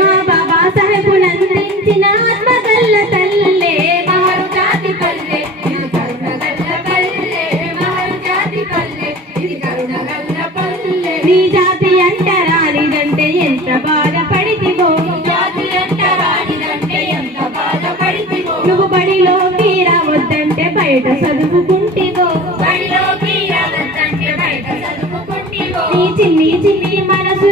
మా బాబా సాహెబునందించిన ఆత్మగల్ల తల్లే మహరు జాతి పల్లె ఇది కరుణగల్ల పల్లె మహరు జాతి పల్లె ఇది కరుణగల్ల పల్లె నీ జాతి అంటరానిదంటే ఎంత బాధపడితివో జాతి అంటరానిదంటే ఎంత బాధపడితివో నువ్వు బడిలోకి రావద్దంటే బయట చదువుకుంటివో బడిలోకి రావద్దంటే బయట చదువుకుంటివో నీ చిన్ని చిన్ని మనసు